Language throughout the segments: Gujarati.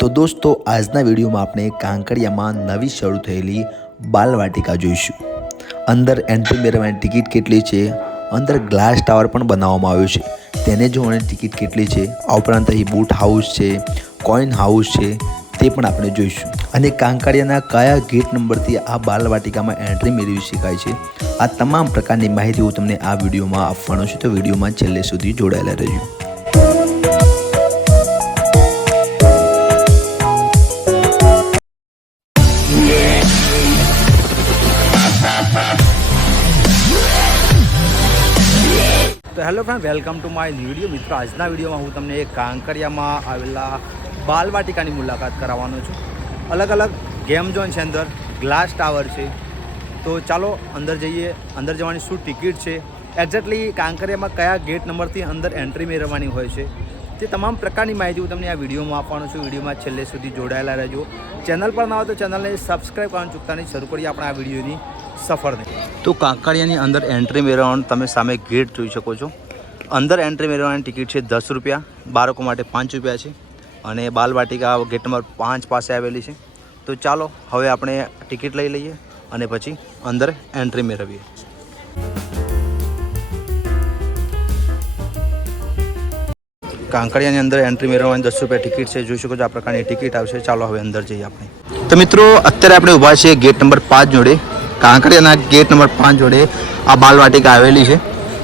તો દોસ્તો, આજના વિડીયોમાં આપણે કાંકરિયામાં નવી શરૂ થયેલી બાલવાટિકા જોઈશું. અંદર એન્ટ્રી મેળવવાની ટિકિટ કેટલી છે, અંદર ગ્લાસ ટાવર પણ બનાવવામાં આવ્યો છે. તેને જોવાની ટિકિટ કેટલી છે, આ ઉપરાંત અહીં બૂટ હાઉસ છે કોઈન હાઉસ છે, તે પણ આપણે જોઈશું. અને કાંકરિયાના કયા ગેટ નંબરથી આ બાલવાટિકામાં એન્ટ્રી મેળવી શકાય છે, આ તમામ પ્રકારની માહિતી હું તમને આ વિડીયોમાં આપવાનો છું. તો વિડીયોમાં છેલ્લે સુધી જોડાયેલા રહેજો. Hello friend welcome to my video મિત્રો, આજના વિડીયોમાં હું તમને કાંકરિયામાં આવેલા બાલવાટિકાની મુલાકાત કરાવવાનો છું. અલગ અલગ ગેમ ઝોન છે અંદર ગ્લાસ ટાવર છે. તો ચાલો અંદર જઈએ, અંદર જવાની શું ટિકિટ છે એક્ઝેક્ટલી કાંકરિયામાં કયા ગેટ નંબરથી અંદર એન્ટ્રી મેળવવાની હોય છે, તે તમામ પ્રકારની માહિતી હું તમને આ વિડીયોમાં આપવાનો છું. વિડીયોમાં છેલ્લે સુધી જોડાયેલા રહેજો. ચેનલ પર ના હોય તો ચેનલને સબસ્ક્રાઈબ કરવાનું ચૂકતાની શરૂ કરીએ આપણે આ વિડીયોની. સફરને તો કાંકરિયાની અંદર એન્ટ્રી મેળવવાનું તમે સામે ગેટ જોઈ શકો છો. અંદર એન્ટ્રી મેળવવાની ટિકિટ છે દસ રૂપિયા, બાળકો માટે પાંચ રૂપિયા છે અને બાલવાટિકા ગેટ નંબર પાંચ પાસે આવેલી છે. તો ચાલો, હવે આપણે ટિકિટ લઈ લઈએ અને પછી અંદર એન્ટ્રી મેળવીએ. કાંકરિયાની અંદર એન્ટ્રી મેળવવાની દસ રૂપિયા ટિકિટ છે. જોઈ શકો છો આ પ્રકારની ટિકિટ આવશે. ચાલો, હવે અંદર જઈએ આપણે. તો મિત્રો, અત્યારે આપણે ઊભા છીએ ગેટ નંબર પાંચ જોડે. કાંકરિયાના ગેટ નંબર પાંચ જોડે આ બાલવાટિકા આવેલી છે.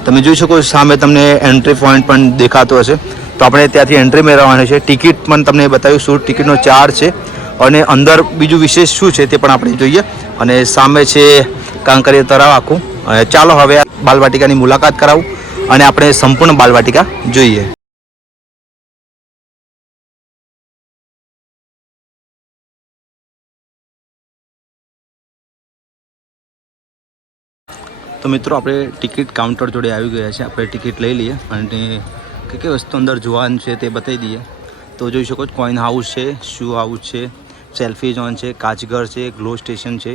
તમે જોઈ શકો સામે તમને એન્ટ્રી પોઈન્ટ પણ દેખાતો હશે. તો આપણે ત્યાંથી એન્ટ્રી મેળવવાની છે. ટિકિટ પણ તમને બતાવ્યું શું ટિકિટનો ચાર્જ છે. અને અંદર બીજું વિશેષ શું છે તે પણ આપણે જોઈએ. અને સામે છે કાંકરિયા તળાવ આખું. ચાલો હવે બાલવાટિકાની મુલાકાત કરાવું અને આપણે સંપૂર્ણ બાલવાટિકા જોઈએ. તો મિત્રો, આપણે ટિકિટ કાઉન્ટર જોડે આવી ગયા છે. આપણે ટિકિટ લઈ લઈએ અને કઈ કઈ વસ્તુ અંદર જોવાનું છે તે બતાવી દઈએ. તો જોઈ શકો છો, કોઈન હાઉસ છે, શૂ હાઉસ છે, સેલ્ફી ઝોન છે, કાચઘર છે, ગ્લો સ્ટેશન છે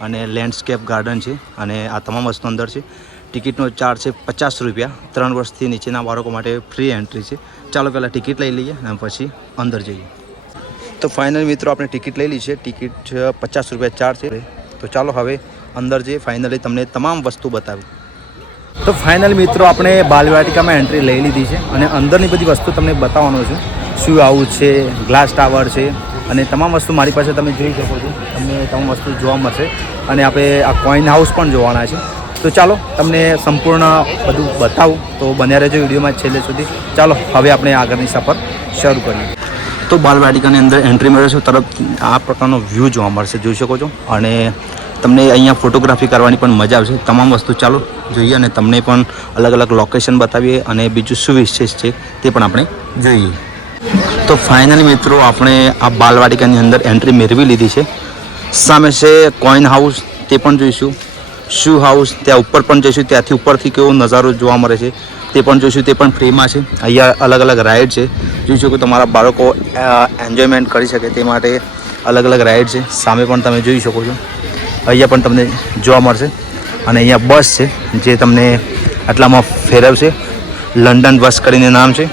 અને લેન્ડસ્કેપ ગાર્ડન છે અને આ તમામ વસ્તુ અંદર છે. ટિકિટનો ચાર્જ છે પચાસ રૂપિયા. ત્રણ વર્ષથી નીચેના બાળકો માટે ફ્રી એન્ટ્રી છે. ચાલો પહેલાં ટિકિટ લઈ લઈએ અને પછી અંદર જઈએ. તો ફાઇનલ મિત્રો, આપણે ટિકિટ લઈ લીધી છે. ટિકિટ પચાસ રૂપિયા ચાર્જ છે. તો ચાલો હવે અંદર જે ફાઇનલી તમને તમામ વસ્તુ બતાવી. તો ફાઇનલ મિત્રો, આપણે બાલવાટિકામાં એન્ટ્રી લઈ લીધી છે અને અંદરની બધી વસ્તુ તમને બતાવવાનો છું. શું આવું છે ગ્લાસ ટાવર છે, અને તમામ વસ્તુ મારી પાસે તમે જોઈ શકો છો. તમને તમામ વસ્તુ જોવા મળશે. અને આપણે આ કોઈન હાઉસ પણ જોવાના છે. તો ચાલો, તમને સંપૂર્ણ બધું બતાવું. તો બન્યા રહેજો વિડીયોમાં છેલ્લે સુધી. ચાલો, હવે આપણે આગળની સફર શરૂ કરીએ. તો બાલવાટિકાની અંદર એન્ટ્રી મેળવશો તરફ આ પ્રકારનો વ્યૂ જોવા મળશે. જોઈ શકો છો. અને તમને અહીંયા ફોટોગ્રાફી કરવાની પણ મજા આવશે. તમામ વસ્તુ ચાલો જોઈએ અને તમને પણ અલગ અલગ લોકેશન બતાવીએ અને બીજું શું વિશેષ છે તે પણ આપણે જોઈએ. તો ફાઇનલી મિત્રો આપણે આ બાલવાટિકાની અંદર એન્ટ્રી મેળવી લીધી છે. સામે છે કોઈન હાઉસ તે પણ જોઈશું. શૂ હાઉસ ત્યાં ઉપર પણ જઈશું. ત્યાંથી ઉપરથી કેવો નજારો જોવા મળે છે તે પણ જોઈશું. તે પણ ફ્રીમાં છે. અહીંયા અલગ અલગ રાઇડ છે. જોઈ શકો તમારા બાળકો એન્જોયમેન્ટ કરી શકે તે માટે અલગ અલગ રાઇડ છે. સામે પણ તમે જોઈ શકો છો. અહીંયા પણ તમને જોવા મળશે. અને અહીંયા બસ છે, જે તમને આટલામાં ફેરવશે. લંડન બસ કરીને નામ છે.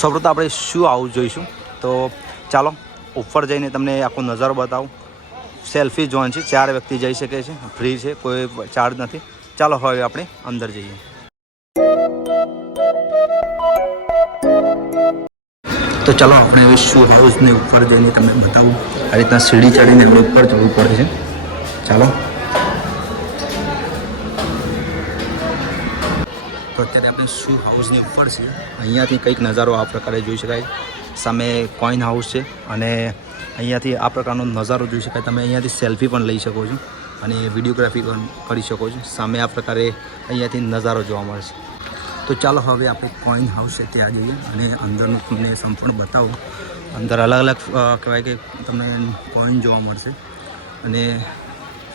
સૌપ્રથમ આપણે શું આવું જોઈશું? તો ચાલો, ઉપર જઈને તમને આખો નજારો બતાવું. સેલ્ફી ઝોન છે. ચાર વ્યક્તિ જઈ શકે છે. ફ્રી છે. કોઈ ચાર્જ નથી. ચાલો હવે આપણે અંદર જઈએ. તો ચાલો આપણે હવે શૂ હાઉસને ઉપર જઈને તમને બતાવું. આ રીતના સીડી ચડીને આપણે ઉપર જવું પડે છે. ચાલો. તો અત્યારે આપણે શૂ હાઉસની ઉપર છે અહીંયાથી કંઈક નજારો આ પ્રકારે જોઈ શકાય. સામે કોઈન હાઉસ છે અને અહીંયાથી આ પ્રકારનો નજારો જોઈ શકાય. તમે અહીંયાથી સેલ્ફી પણ લઈ શકો છો અને વિડીયોગ્રાફી પણ કરી શકો છો. સામે આ પ્રકારે અહીંયાથી નજારો જોવા મળે છે. તો ચાલો હવે આપણે કોઈન હાઉસ છે ત્યાં જઈએ અને અંદરનું તમને સંપૂર્ણ બતાવું. અંદર અલગ અલગ કહેવાય કે તમને કોઈન જોવા મળશે. અને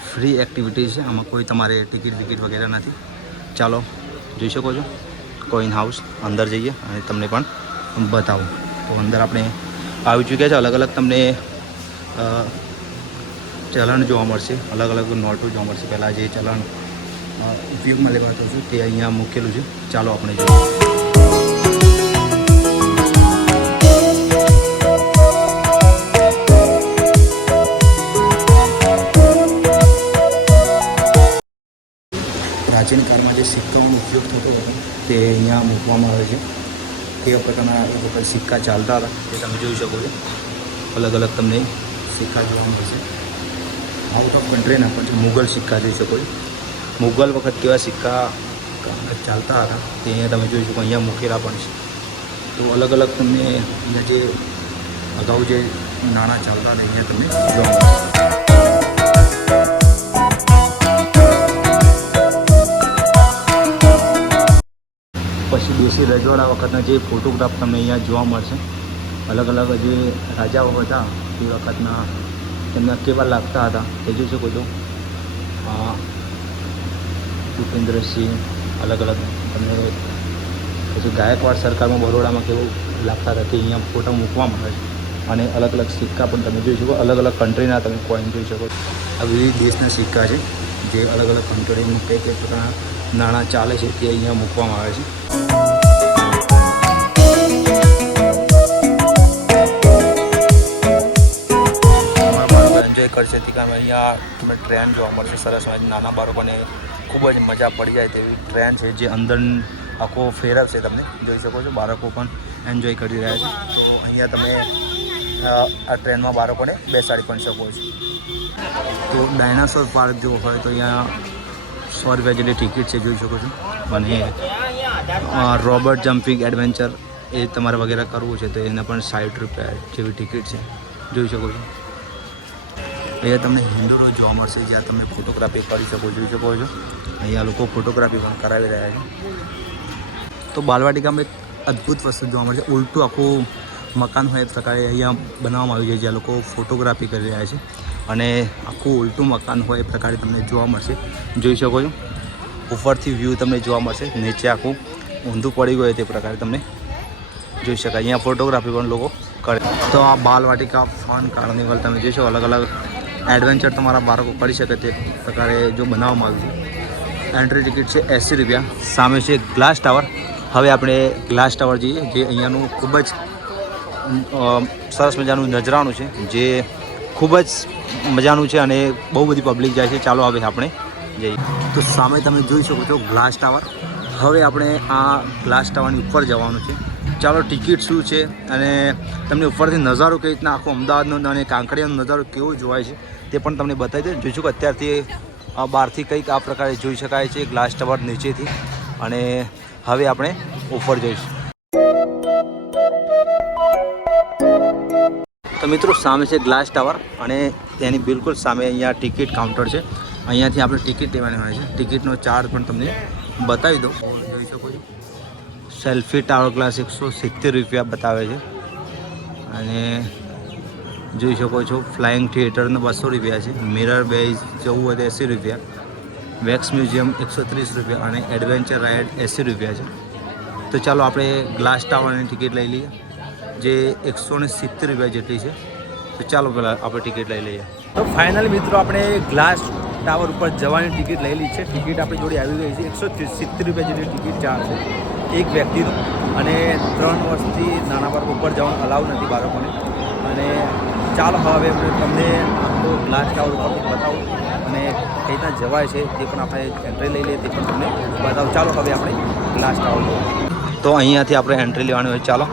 ફ્રી એક્ટિવિટી છે. આમાં કોઈ તમારે ટિકિટ વિકિટ વગેરે નથી. ચાલો જોઈ શકો છો. કોઈન હાઉસ અંદર જઈએ અને તમને પણ બતાવું. તો અંદર આપણે આવી ચૂક્યા છે. અલગ અલગ તમને ચલણ જોવા મળશે. અલગ અલગ નોટો જોવા મળશે. પહેલાં જે ચલણ ઉપયોગમાં લેવાતો છે તે અહીંયા મૂકેલું છે. ચાલો આપણે જોઈએ. પ્રાચીન કાળમાં જે સિક્કાઓનો ઉપયોગ થતો હતો, તે અહીંયા મૂકવામાં આવે છે. તે વખતના એ વખત સિક્કા ચાલતા હતા. તે તમે જોઈ શકો છો. અલગ અલગ તમને સિક્કા જોવા મળશે આઉટ ઓફ કન્ટ્રીના પણ મુગલ સિક્કા જોઈ શકો મુગલ વખત કેવા સિક્કા ચાલતા હતા. તે અહીંયા તમે જોઈ શકો, અહીંયા મૂકેલા પણ છે. તો અલગ અલગ તમને અહીંયા જે અગાઉ જે નાણાં ચાલતા હતા, અહીંયા તમને જોવા મળશે પછી દેશી રજવાડા વખતના જે ફોટોગ્રાફ તમને અહીંયા જોવા મળશે. અલગ અલગ જે રાજાઓ હતા તે વખતના તેમના કેવા લાગતા હતા? તે જોઈ શકો છો ભૂપેન્દ્રસિંહ અલગ અલગ તમને પછી ગાયકવાડ સરકારમાં બરોડામાં કેવું લાગતા હતા તે અહીંયા ફોટો મૂકવામાં આવે છે? અને અલગ અલગ સિક્કા પણ તમે જોઈ શકો અલગ અલગ કન્ટ્રીના તમે કોઈન જોઈ શકો. આ વિવિધ દેશના સિક્કા છે, જે અલગ અલગ કન્ટ્રીમાં કઈ કઈ પ્રકારના નાણાં ચાલે છે તે અહીંયા મૂકવામાં આવે છે. અહીંયા તમને ટ્રેન જોવા મળશે, સરસ મજાની નાના બાળકોને ખૂબ જ મજા પડી જાય તેવી ટ્રેન છે જે અંદર આખો ફેરવશે તમને જોઈ શકો છો, બાળકો પણ એન્જોય કરી રહ્યા છે. તો અહીંયા તમે આ ટ્રેનમાં બાળકોને બેસાડી પણ શકો છો. તો ડાયનાસોર પાર્ક જો હોય તો અહીંયા સો રૂપિયા જેટલી ટિકિટ છે, જોઈ શકો છો. અને રોબર્ટ જમ્પિંગ એડવેન્ચર એ તમારે વગેરે કરવું છે તો એને પણ સાઠ રૂપિયા જેવી ટિકિટ છે, જોઈ શકો છો. અહીંયા તમને હિન્દુઓ જોવા મળશે, જ્યાં તમે ફોટોગ્રાફી કરી શકો, જોઈ શકો છો. અહીંયા લોકો ફોટોગ્રાફી પણ કરાવી રહ્યા છે. તો બાલવાટિકામાં એક અદ્ભુત વસ્તુ જોવા મળશે. ઉલટું આખું મકાન હોય એ પ્રકારે અહીંયા બનાવવામાં આવ્યું છે, જ્યાં લોકો ફોટોગ્રાફી કરી રહ્યા છે. અને આખું ઉલટું મકાન હોય એ પ્રકારે તમને જોવા મળશે. જોઈ શકો છો. ઉપરથી વ્યૂ તમને જોવા મળશે. નીચે આખું ઊંધું પડી ગયું તે પ્રકારે તમને જોઈ શકાય. અહીંયા ફોટોગ્રાફી પણ લોકો કરે. તો આ બાલવાટિકા ફન કાર્નિવલ તમે જોશો અલગ અલગ એડવેન્ચર તમારા બાળકો કરી શકે તે પ્રકારે જો બનાવવામાં આવ્યું એન્ટ્રી ટિકિટ છે એંસી રૂપિયા. સામે છે ગ્લાસ ટાવર હવે આપણે ગ્લાસ ટાવર જઈએ, જે અહીંયાનું ખૂબ જ સરસ મજાનું નજરાણું છે, જે ખૂબ જ મજાનું છે અને બહુ બધી પબ્લિક જાય છે. ચાલો હવે આપણે જઈએ. તો સામે તમે જોઈ શકો છો ગ્લાસ ટાવર હવે આપણે આ ગ્લાસ ટાવરની ઉપર જવાનું છે. ચાલો ટિકિટ શું છે અને તમને ઉપરથી નજારો કઈ રીતના આખો અમદાવાદનો અને કાંકરિયાનો નજારો કેવો જોવાય છે. તે પણ તમને બતાવી દઉં. જોઈશું કે અત્યારથી બહારથી કંઈક આ પ્રકારે જોઈ શકાય છે, ગ્લાસ ટવર નીચેથી. અને હવે આપણે ઉપર જઈશું. તો મિત્રો, સામે છે ગ્લાસ ટાવર અને તેની બિલકુલ સામે અહીંયા ટિકિટ કાઉન્ટર છે. અહીંયાથી આપણે ટિકિટ લેવાની હોય છે. ટિકિટનો ચાર્જ પણ તમને બતાવી દઉં. જોઈ શકો છો. સેલ્ફી ટાવર ગ્લાસ એકસો સિત્તેર રૂપિયા બતાવે છે. અને જોઈ શકો છો ફ્લાઇંગ થિયેટરના બસો રૂપિયા છે. મિરર બેઝ તો એંસી રૂપિયા. વેક્સ મ્યુઝિયમ એકસો ત્રીસ રૂપિયા અને એડવેન્ચર રાઇડ એંસી રૂપિયા છે. તો ચાલો આપણે ગ્લાસ ટાવરની ટિકિટ લઈ લઈએ, જે એકસો ને સિત્તેર રૂપિયા જેટલી છે. તો ચાલો પહેલાં આપણે ટિકિટ લઈ લઈએ. તો ફાઇનલ મિત્રો આપણે ગ્લાસ ટાવર ઉપર જવાની ટિકિટ લઈ છે. ટિકિટ આપણી જોડે આવી ગઈ છે. એકસો સિત્તેર રૂપિયા જેટલી ટિકિટ ચાર્જ છે. એક વ્યક્તિનું. અને ત્રણ વર્ષથી નાના બાળકો ઉપર જવાનું અલાઉ નથી બાળકોને. અને ચાલો હવે હું તમને આખો ગ્લાસ ટાવર બતાવું અને કઈ રીતના જવાય છે તે પણ આપણે એન્ટ્રી લઈ લઈએ, તે પણ તમને બતાવું. ચાલો હવે આપણે ગ્લાસ ટાવર તો અહીંયાથી આપણે એન્ટ્રી લેવાની હોય, ચાલો.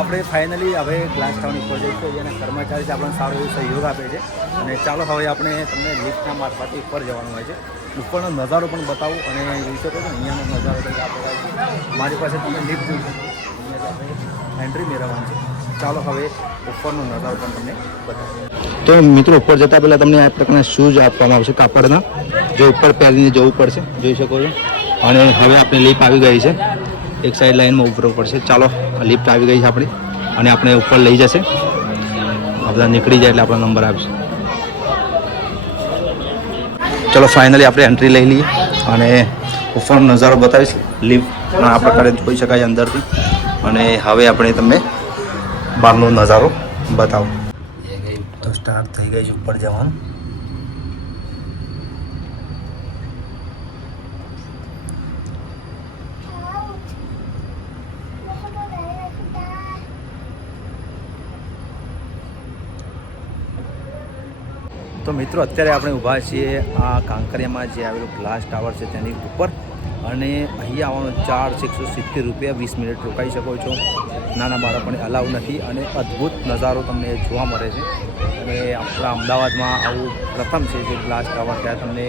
આપણે ફાઇનલી હવે ગ્લાસ ટાઉન ઉપર જઈશું. જેના કર્મચારી છે, આપણને સારો એવો સહયોગ આપે છે. અને ચાલો હવે આપણે તમને લિફ્ટના મારફતે ઉપર જવાનું હોય છે. ઉપરનો નજારો પણ બતાવું અને જોઈ શકો છો અહીંયાનો નજારો કંઈક આ મારી પાસે તમને લિફ્ટ જોઈ શકો આપણે એન્ટ્રી મેળવવાની છે. ચાલો હવે ઉપરનો નજારો પણ તમને બતાવું તો મિત્રો, ઉપર જતાં પહેલાં તમને આ પ્રકારના શૂઝ આપવામાં આવશે કાપડના. જે ઉપર પહેરીને જવું પડશે, જોઈ શકો છો. અને હવે આપણે લિફ્ટ આવી ગઈ છે. એક સાઈડ લાઈનમાં ઉભરવું પડશે. ચાલો લિફ્ટ આવી ગઈ છે આપણી. અને આપણે ઉપર લઈ જશે. બધા નીકળી જાય એટલે આપણો નંબર આવશે. ચલો ફાઇનલી આપણે એન્ટ્રી લઈ લઈએ. અને ઉપરનો નજારો બતાવીશ. લિફ્ટ આ પ્રકારે જોઈ શકાય અંદરથી. અને હવે આપણે તમને બહારનો નજારો બતાવો. તો સ્ટાર્ટ થઈ ગઈ છે ઉપર જવાનું. તો મિત્રો, અત્યારે આપણે ઊભા છીએ આ કાંકરિયામાં જે આવેલું ગ્લાસ ટાવર છે તેની ઉપર. અને અહીંયા આવવાનો ચાર્જ એકસો સિત્તેર રૂપિયા વીસ મિનિટ રોકાઈ શકો છો. નાના બાળકોને અલાવ નથી અને અદ્ભુત નજારો તમને જોવા મળે છે. અને આપણા અમદાવાદમાં આવું પ્રથમ છે જે ગ્લાસ ટાવર ત્યાં તમને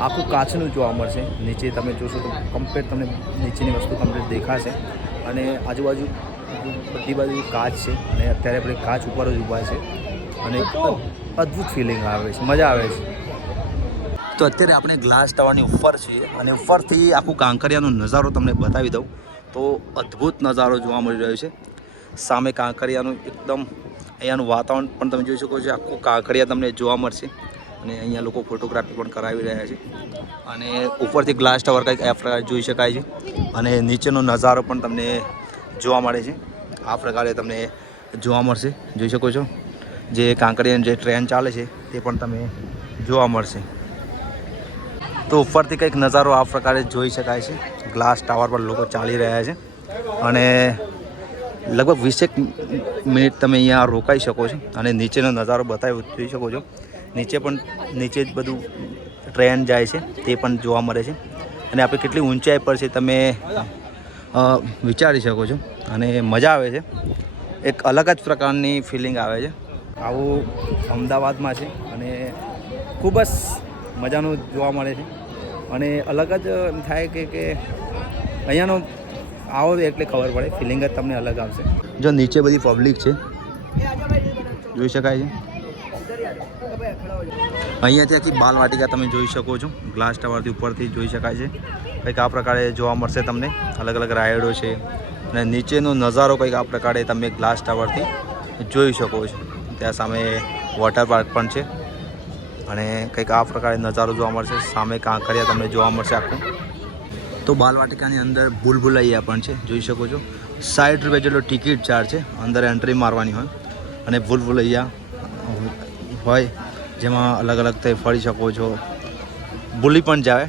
આખું કાચનું જોવા મળશે. નીચે તમે જોશો તો કમ્પ્લેટ તમને નીચેની વસ્તુ કમ્પ્લેટ દેખાશે. અને આજુબાજુ બધી બાજુ કાચ છે અને અત્યારે આપણે કાચ ઉપર જ ઊભા છે. અને એક અદ્ભુત ફિલિંગ આવે છે મજા આવે છે. તો અત્યારે આપણે ગ્લાસ ટાવરની ઉપર છીએ અને ઉપરથી આખું કાંકરિયાનો નજારો તમને બતાવી દઉં. તો અદ્ભુત નજારો જોવા મળી રહ્યો છે. સામે કાંકરિયાનું એકદમ અહીંયાનું વાતાવરણ પણ તમે જોઈ શકો છો, આખું કાંકરિયા તમને જોવા મળશે. અને અહીંયા લોકો ફોટોગ્રાફી પણ કરાવી રહ્યા છે. અને ઉપરથી ગ્લાસ ટાવર કંઈક એ જોઈ શકાય છે. અને નીચેનો નજારો પણ તમને જોવા મળે છે. આ પ્રકારે તમને જોવા મળશે. જોઈ શકો છો, જે કાંકરિયાની જે ટ્રેન ચાલે છે, તે પણ તમે જોવા મળશે. તો ઉપરથી કંઈક નજારો આ પ્રકારે જોઈ શકાય છે. ગ્લાસ ટાવર પર લોકો ચાલી રહ્યા છે. અને લગભગ વીસેક મિનિટ તમે અહીંયા રોકાઈ શકો છો અને નીચેનો નજારો બતાવ્યો જોઈ શકો છો. નીચે પણ નીચે જ બધું ટ્રેન જાય છે, તે પણ જોવા મળે છે. અને આપણે કેટલી ઊંચાઈ પર છે તમે વિચારી શકો છો. અને મજા આવે છે. એક અલગ જ પ્રકારની ફિલિંગ આવે છે. આવું અમદાવાદમાં છે અને ખૂબ જ મજાનું જોવા મળે છે. અને અલગ જ એમ થાય કે કે અહીંયાનો આવો એટલે ખબર પડે ફિલિંગ જ તમને અલગ આવશે. જો નીચે બધી પબ્લિક છે, જોઈ શકાય છે? અહીંયા ત્યાંથી બાલવાટિકા તમે જોઈ શકો છો. ગ્લાસ ટાવરથી ઉપરથી જોઈ શકાય છે. કંઈક આ પ્રકારે જોવા મળશે તમને. અલગ અલગ રાયડો છે. અને નીચેનો નજારો કંઈક આ પ્રકારે તમે ગ્લાસ ટાવરથી જોઈ શકો છો. ત્યાં સામે વોટર પાર્ક પણ છે. અને કંઈક આ પ્રકારે નજારો જોવા મળશે. સામે કાંકરિયા તમને જોવા મળશે આખું. તો બાલવાટિકાની અંદર ભૂલભુલૈયા પણ છે, જોઈ શકો છો. સાઠ રૂપિયા જેટલો ટિકિટ ચાર્જ છે, અંદર એન્ટ્રી મારવાની હોય અને ભૂલભુલૈયા હોય, જેમાં અલગ અલગ તે ફરી શકો છો. ભૂલી પણ જાય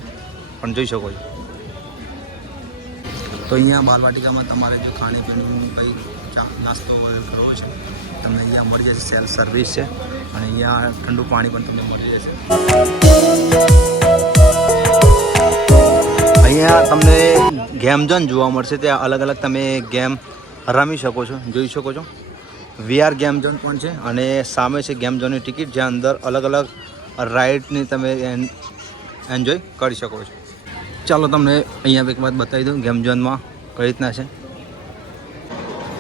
પણ જોઈ શકો છો. તો અહીંયા બાલવાટિકામાં તમારે જો ખાણીપીણીનું કંઈ નાસ્તો વગેરે કરવો છે, તમને અહીંયા મળી જશે, સેલ્ફ સર્વિસ છે. અને અહીંયા ઠંડુ પાણી પણ તમને મળી જશે અહીંયા તમને ગેમ ઝોન જોવા મળશે. ત્યાં અલગ અલગ તમે ગેમ રમી શકો છો, જોઈ શકો છો. વીઆર ગેમ ઝોન પણ છે અને સામે છે ગેમ ઝોનની ટિકિટ, જ્યાં અંદર અલગ અલગ રાઇડની તમે એન્જોય કરી શકો છો. ચાલો તમને અહીંયા એક વાત બતાવી દઉં, ગેમ ઝોનમાં કઈ રીતના છે.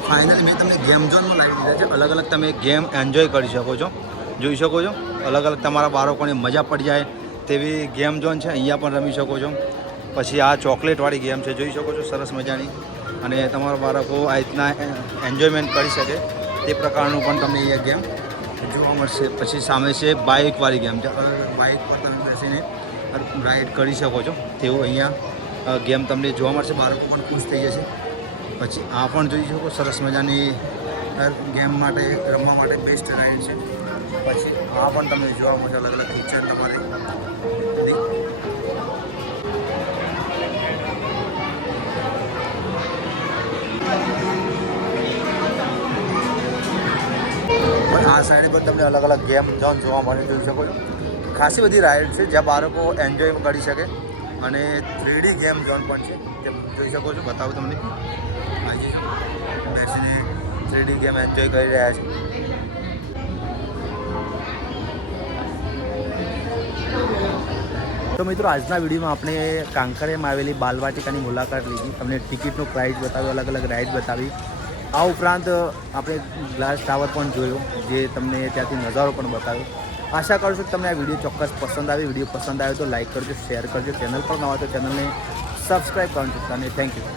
ફાઇનલી મેં તમને ગેમ ઝોનમાં લાવી દીધા છે. અલગ અલગ તમે ગેમ એન્જોય કરી શકો છો. જોઈ શકો છો. અલગ અલગ તમારા બાળકોને મજા પડી જાય તેવી ગેમ ઝોન છે. અહીંયા પણ રમી શકો છો. પછી આ ચોકલેટવાળી ગેમ છે. જોઈ શકો છો સરસ મજાની. અને તમારા બાળકો આ રીતના એન્જોયમેન્ટ કરી શકે તે પ્રકારનું પણ તમને અહીંયા ગેમ જોવા મળશે. પછી સામે છે બાઇકવાળી ગેમ. છે બાઇક પર તમે બેસીને રાઇડ કરી શકો છો. તેવું અહીંયા ગેમ તમને જોવા મળશે. બાળકો પણ ખુશ થઈ જશે. પછી આ પણ જોઈ શકો સરસ મજાની ગેમ માટે, રમવા માટે બેસ્ટ રાઇડ છે. પછી આ પણ તમને જોવા મળશે અલગ અલગ ફીચર તમારે. આ સાઈડ પર તમને અલગ અલગ ગેમ જોન જોવા મળે, જોઈ શકો છો. ખાસી બધી રાઇડ છે, જ્યાં બાળકો એન્જોય કરી શકે. અને થ્રીડી ગેમ ઝોન પણ છે, જેમ જોઈ શકો છો, બતાવું તમને. થ્રીડી ગેમ એન્જોય કરી રહ્યા છે. તો મિત્રો, આજના વિડીયોમાં આપણે કાંકરિયામાં આવેલી બાલવાટિકાની મુલાકાત લીધી. તમને ટિકિટનો પ્રાઇસ બતાવ્યો અલગ અલગ રાઇડ બતાવી. આ ઉપરાંત આપણે ગ્લાસ ટાવર પણ જોયો, જે તમને ત્યાંથી નજારો પણ બતાવ્યો. આશા કરું છું કે તમને આ વીડિયો ચોક્કસ પસંદ આવે વીડિયો પસંદ આવે તો લાઇક કરજો શેર કરજો. ચેનલ પર હોય તો ચેનલને સબસ્ક્રાઈબ કરવાનું નહીં. Thank you